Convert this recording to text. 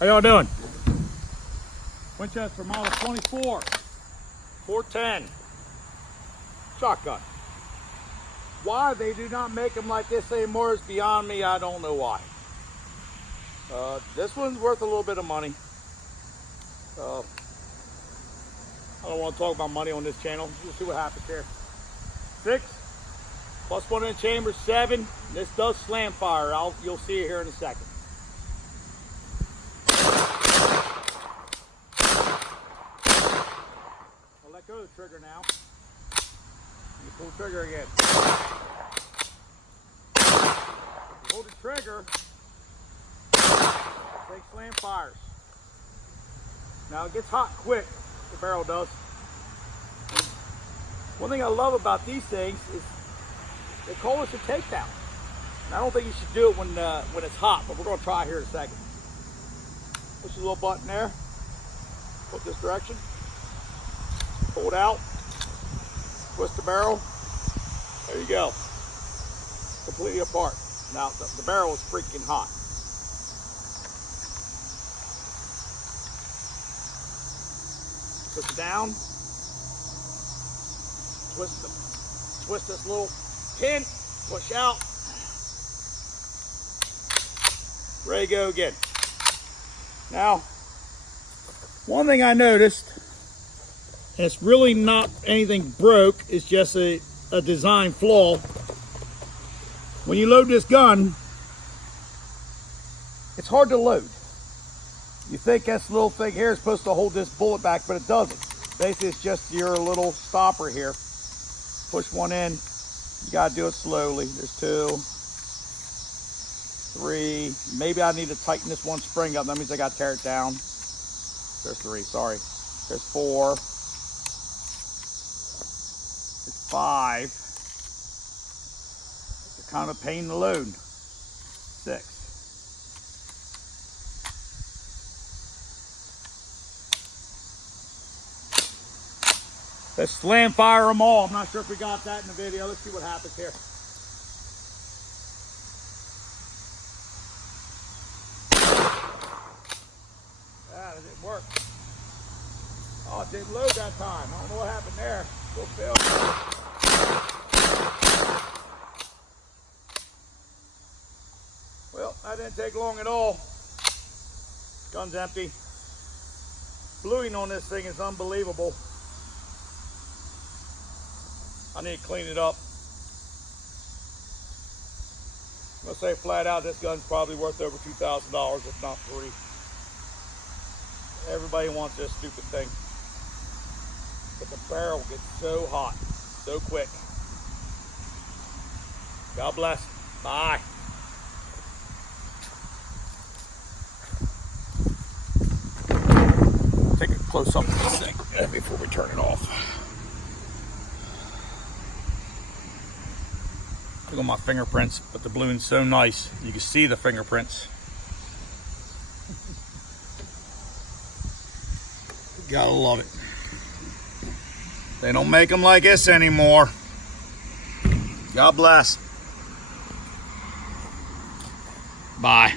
How y'all doing? Winchester model 24, 410 shotgun. Why they do not make them like this anymore is beyond me. I don't know why. This one's worth a little bit of money. I don't want to talk about money on this channel. We'll see what happens here. 6 plus 1 inch chamber, 7. This does slam fire. You'll see it here in a second. I'll let go of the trigger now. You pull the trigger again. Hold the trigger. Big slam fires. Now it gets hot quick. The barrel does. One thing I love about these things is they call this a takedown. And I don't think you should do it when it's hot, but we're going to try here in a second. Push the little button there. Put this direction. Pull it out. Twist the barrel. There you go. Completely apart. Now the barrel is freaking hot. Push it down. Twist this little pin. Push out. Ready to go again. Now, one thing I noticed, and it's really not anything broke, it's just a design flaw. When you load this gun, it's hard to load. You think this little thing here is supposed to hold this bullet back, but it doesn't. Basically, it's just your little stopper here. Push one in. You gotta do it slowly. There's 2, 3. Maybe I need to tighten this one spring up. That means I gotta tear it down. There's 3, sorry. There's 4. There's 5. It's kind of a pain to load. 6. Let's slam fire them all. I'm not sure if we got that in the video. Let's see what happens here. That didn't work. Oh, it didn't load that time. I don't know what happened there. We'll fail. Well, that didn't take long at all. Gun's empty. Bluing on this thing is unbelievable. I need to clean it up. I'm gonna say flat out, this gun's probably worth over $2,000, if not 3. Everybody wants this stupid thing. But the barrel gets so hot, so quick. God bless. Bye. Take a close up of this thing before we turn it off. Look at my fingerprints, but the balloon's so nice. You can see the fingerprints. Gotta love it. They don't make them like this anymore. God bless. Bye.